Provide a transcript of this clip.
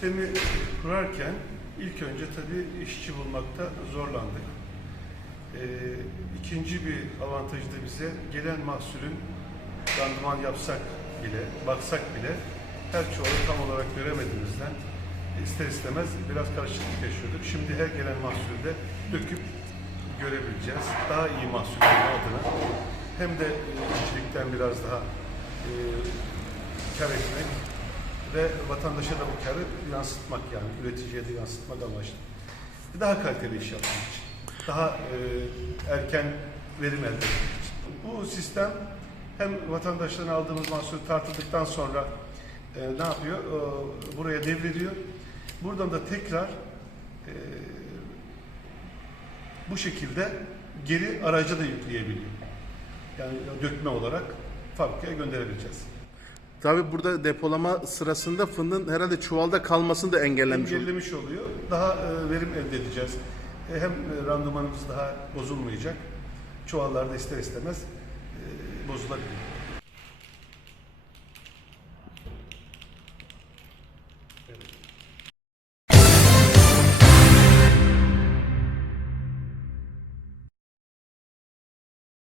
sistemi kurarken ilk önce tabii işçi bulmakta zorlandık. Ee, ikinci bir avantajı da bize gelen mahsulün randıman yapsak bile, baksak bile her çoğunu tam olarak göremediğimizden ister istemez biraz karışıklık yaşıyorduk. Şimdi her gelen mahsulde döküp görebileceğiz. Daha iyi mahsul alma adına hem de e, işçilikten biraz daha e, kar etmek ve vatandaşa da bu karı yansıtmak yani üreticiye de yansıtmak amaçlı. Daha kaliteli iş yapmak için. Daha e, erken verim elde etmek için. Bu sistem hem vatandaştan aldığımız mahsulü tartıldıktan sonra e, ne yapıyor? E, buraya devrediyor. Buradan da tekrar e, bu şekilde geri araca da yükleyebiliyor. Yani dökme olarak fabrikaya gönderebileceğiz. Tabii burada depolama sırasında fındığın herhalde çuvalda kalmasını da engellemiş oluyor. engellemiş oluyor. Daha e, verim elde edeceğiz. E, hem e, randımanımız daha bozulmayacak. Çuvallarda ister istemez e, bozulabilir.